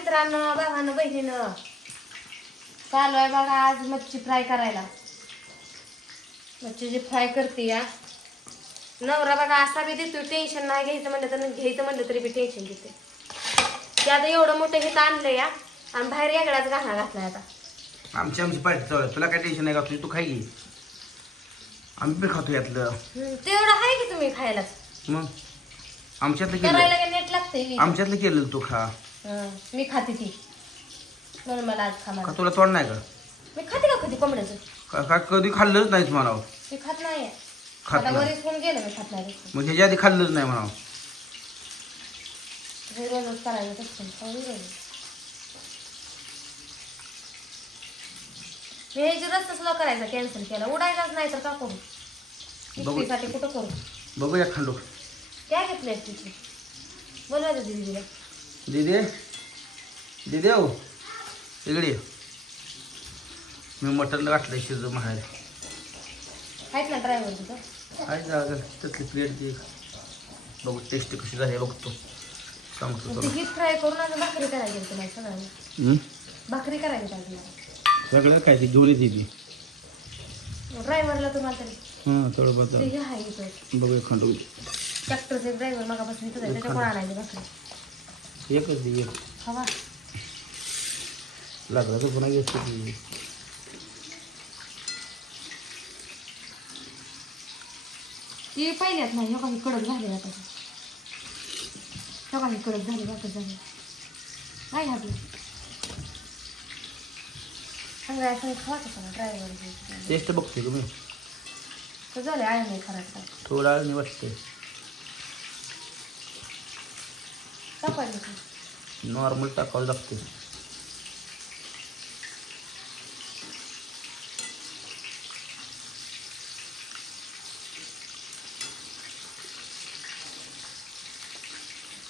मित्रांनो भावानं बहिणीनं. चालू आहे बघा आज मच्छी फ्राय करायला. मच्छीची फ्राय करते या. नवरा बघा असा बी देतो टेन्शन नाही घ्यायचं म्हणलं तर घ्यायचं म्हणलं तरी बी टेन्शन देते. ते आता एवढं मोठं हे आणलं या आणि बाहेर वेगळाच गाणा घातलाय आता. आमची आमची पार्टी चालू आहे. तुला काय टेन्शन नाही का तुझी तू खाई. घे आम्ही पण खातो यातलं. हम्म, तेवढं आहे की तुम्ही खायलाच मग? आमच्यातलं केलं. करायला काय नेट लागतंय आमच्यातलं केलं तू खा. मी खाते ती. म्हणून मला आज खा का मला तुला तोड नाही का? मी खाते का कधी कोंबड्याचं? का- का कधी खाल्लंच नाहीच म्हणावं. मी खात नाही खात आता नाही. गेलं मी खात नाही मग ह्याच्या आधी खाल्लंच नाही म्हणावं. हे रोजच करायचं तसं. मी हे जे करायचा कॅन्सल केला. उडायलाच नाही तर का करू? बघू. इतकीसाठी कुठं करू? बघूया खांडू काय घेतलंय तिची? बोलवायचं दिदीला. दिदे दिदे हो इकडे. मी मटण घातलंय शिज माहेर. आहेत ना ड्रायव्हर तुझं जागा त्यातली प्लेट दे. बघू टेस्ट कशी झाली आहे बघतो. सांगतो ती तुला फ्राय करून आता भाकरी करायची सगळ्यांना? भाकरी करायची सगळं काय ती घेऊन येते ती. ड्रायव्हरला तुम्हाला तरी. हां थोडं ते हे आहे इथं. बघूया खांडू. ट्रॅक्टरचे ड्रायव्हर मागापासून इथं आहे त्याच्या कोण आणायची भाकरी. एकच दे एक. हवा. लागला तर पुन्हा घेतो ती पहिल्यात नाही कडक झाले आता. काही कडक झाले भाकर झाले. काय घातलं का ड्रायव्हर टेस्ट बघते तुम्ही. तर झाले आहे नाही खराब थोडा वेळ वाटते सापडलं नॉर्मल टाकावं लागते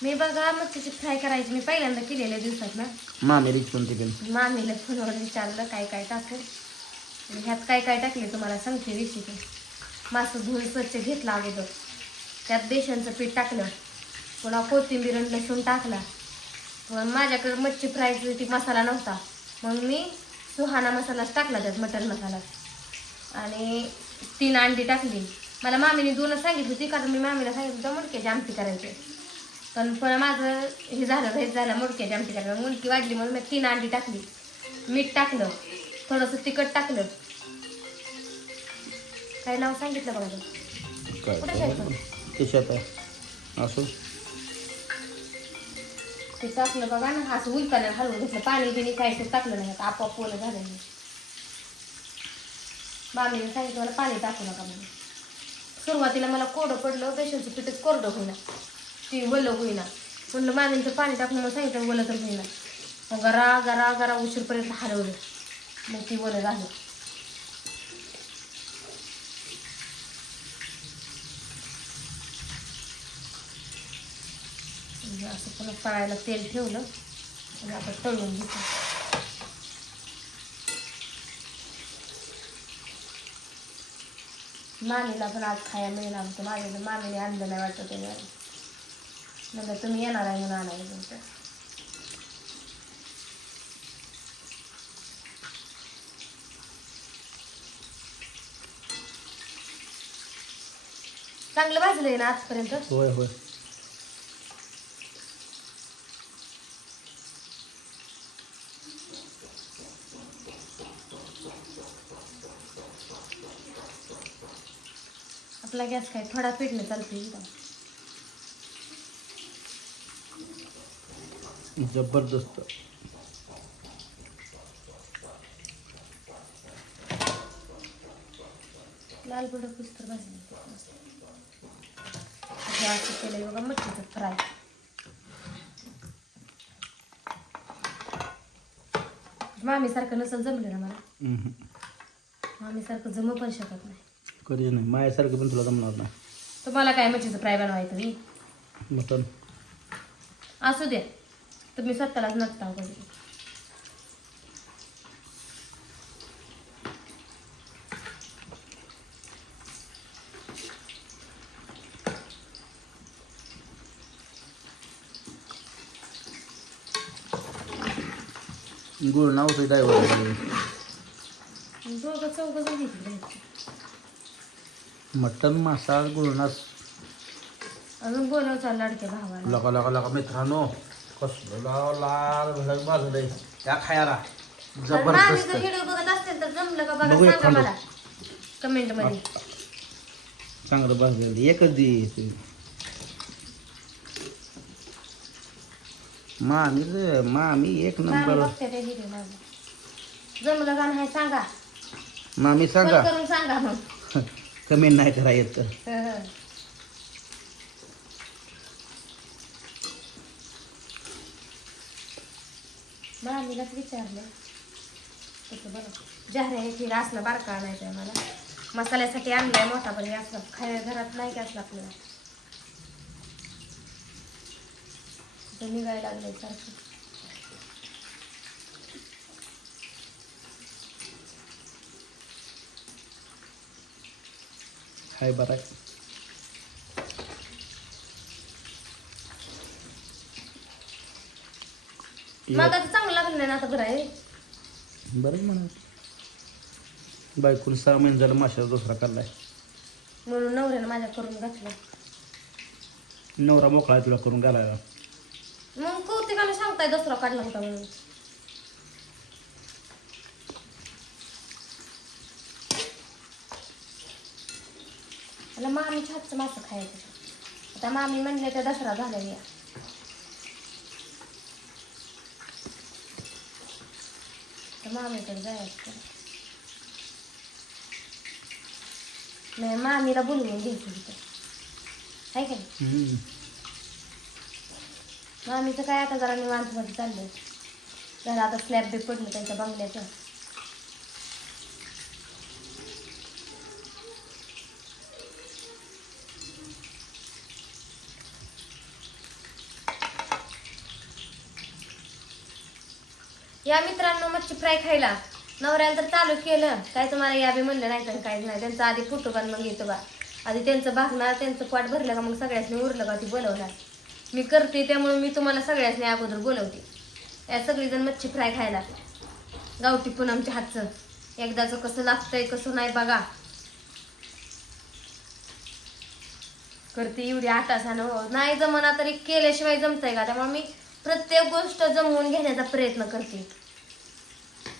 मी बघा मच्छीची फ्राय करायची मी पहिल्यांदा केलेल्या दिवसात ना. मामी रिक्सून ती पण मामीला फोनवर विचारलं काय काय टाकू? आणि ह्यात काय काय टाकले तुम्हाला सांगते रेसिपी मस्त धुवून स्वच्छ घेतला अगोदर. त्यात बेसनचं पीठ टाकलं. पुन्हा कोथिंबीर आणि लसूण टाकला. पण माझ्याकडे मच्छी फ्रायसाठी मसाला नव्हता. मग मी सुहाना मसालाच टाकला त्यात मटन मसाला आणि तीन अंडी टाकली. मला मामीने दोनच सांगितली होती कारण मी मामीला सांगितलं होतं मुडक्याची आमटी करायची पण पुन्हा माझं हे झालं भेट झालं मुडक्याची आमटी करायला. मुडकी वाढली म्हणून मी तीन अंडी टाकली. मीठ टाकलं थोडंसं तिखट टाकलं. काय नाव सांगितलं बघा. कुठे आहे? असो? ते टाकलं बघा ना असं उलताना हलवून घेतलं. पाणी बिणी काहीच टाकलं नाही. आता आपोआप ओलं झालं नाही मामीने सांगितलं मला पाणी टाकू नका म्हणून. सुरुवातीला मला कोरडं पडलं बेसनचं पीठ कोरडं होईना. ती वलं होईना. म्हणलं मामीनं पाणी टाकून मला सांगितलं वलं तर होईना. मग गरा गरा गरा उशीरपर्यंत हलवलं मग ती वलं झालं. म्हणजे असं पुन्हा तळायला तेल ठेवलं. आणि आता तळून घेतो. मामीला पण आज खायला मिळणार आमचं. माझ्या तर मामीने आणलं नाही वाटतं ते नंतर तुम्ही येणार आहे म्हणून आणायला तुमचं. चांगलं भाजलंय ना आजपर्यंत? होय होय. आपला गॅस काय थोडा पेटणं चालते. जबरदस्त. लाल बडं पुस्तर भाजलं असं बघा मच्छीचं फ्राय. मामीसारखं नसेल जमलं ना मला? मामीसारखं जमू पण शकत नाही. कधीच नाही माझ्यासारखं पण तुला जमणार नाही. तुम्हाला काय मच्छीचं फ्राय बनवायचं मी मटन असू द्या. तुम्ही स्वतःलाच नसता कधी गुळ नाव होतं ड्रायव्हर दोघं चौघं जण घेतले मटन मासा गुळणास. अजून बोलवचा लाडक्या भावाला. लका लका लका मित्रांनो कसलं लाल लाल भडक भाजलंय. त्या खायला तर मामी जबरदस्त व्हिडिओ बघत असतील तर जमलं का बघा बघूया, सांगा थांबू. मला. कमेंटमध्ये चांगलं भाजलेलं एकच दे मामी मामी एक मामी नंबर. बघते ते व्हिडिओ माझं जमलं का नाही सांगा. मामी सांगा. करून सांगा मग. कमेंट नाही करा येत. तर मामीलाच विचारलं. तसं बरं. जाहऱ्याची असलं बारका आणायचं आहे मला. मसाल्यासाठी आणलाय मोठा पण असला खाय घरात नाही का असला आपल्याला निघायला लागलं सारखं. हाय बरं आहे. मग आता चांगलं लागलं नाही ना आता बरं आहे. बरं म्हणा. बायकोला सहा महिने झालं माशाचा दुसरा काढलाय. म्हणून नवऱ्यानं माझ्या करून घातलं. नवरा मोकळा आहे तुला करून घालायला. मग कौतिकाने सांगताय दसरा काढला होता म्हणून. मला मामीच्या हातचं मासं खायचं. आता मामी म्हणले त्या दसरा झाला या तर मामीकडे जायचं. नाही मामीला बोलवून घ्यायचं तिथं आहे का नाही. मामीचं काय आता जरा निवांत मध्ये चाललंय. जरा आता स्लॅब बी पडलं त्यांच्या बंगल्याचं. या मित्रांनो मच्छी फ्राय खायला. नवऱ्याला तर चालू केलं. काय तुम्हाला या बी म्हणलं नाही तर काहीच नाही. त्यांचं आधी फोटो पण मग येतो बा. आधी त्यांचं भागणार त्यांचं पोट भरलं का मग सगळ्यासनी उरलं का ती बोलवणार. मी करते त्यामुळे मी तुम्हाला सगळ्यासनी अगोदर बोलवते. या सगळीजण मच्छी फ्राय खायला. गावठी पण आमच्या हातचं. एकदाचं कसं लागतंय कसं नाही बघा. करते एवढी आठ हो. नाही जमना तरी केल्याशिवाय जमतंय का? त्यामुळे मी प्रत्येक गोष्ट जमवून घेण्याचा प्रयत्न करते.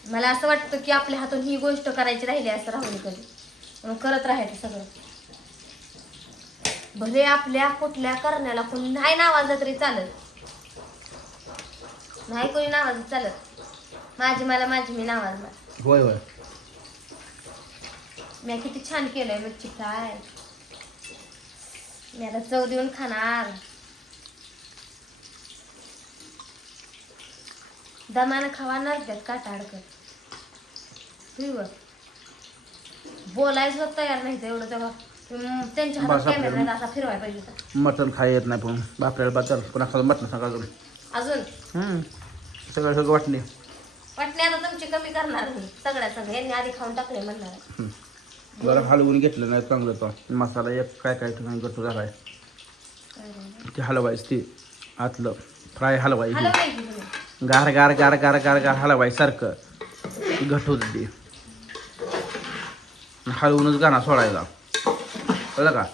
मला असं वाटतं की आपल्या हातून ही गोष्ट करायची राहिली असं राहून कधी. म्हणून करत राहायचं सगळं. भले आपल्या कुठल्या करण्याला कोणी नाही नावाजलं तरी चालत. नाही कोणी नावाजलं चालत. माझी मला माझी मी नावाजणार होय होय. मी किती छान केलंय मच्छी फ्राय मी आता चव देऊन खाणार. दमानं खावाणार त्यात काटा अडकत वर बोलायचं तयार नाही एवढं तेव्हा. त्यांच्या हातात बस आपल्याला- कॅमेरा नाही असा फिरवायला पाहिजे होता. मटण खाय येत नाही पण बापऱ्याला बाजार कोणा खालं मटण सांगा अजून? अजून हम्म. सगळं सगळं वाटणे वाटणे आता तुमची कमी करणार मी सगळ्या सगळं यांनी आधी खाऊन टाकले म्हणणार. जरा हलवून घेतलं नाही चांगलं तो मसाला एक काय काय ठिकाणी गट्टू झालाय ते हलवायचं ते आतलं. फ्राय हलवाय हॅलो नाही की तुम्ही. गार गार गार गार गार गार हलवाय सारखं. घट होतं ते. हलवूनच गाणं सोडायला. कळलं का?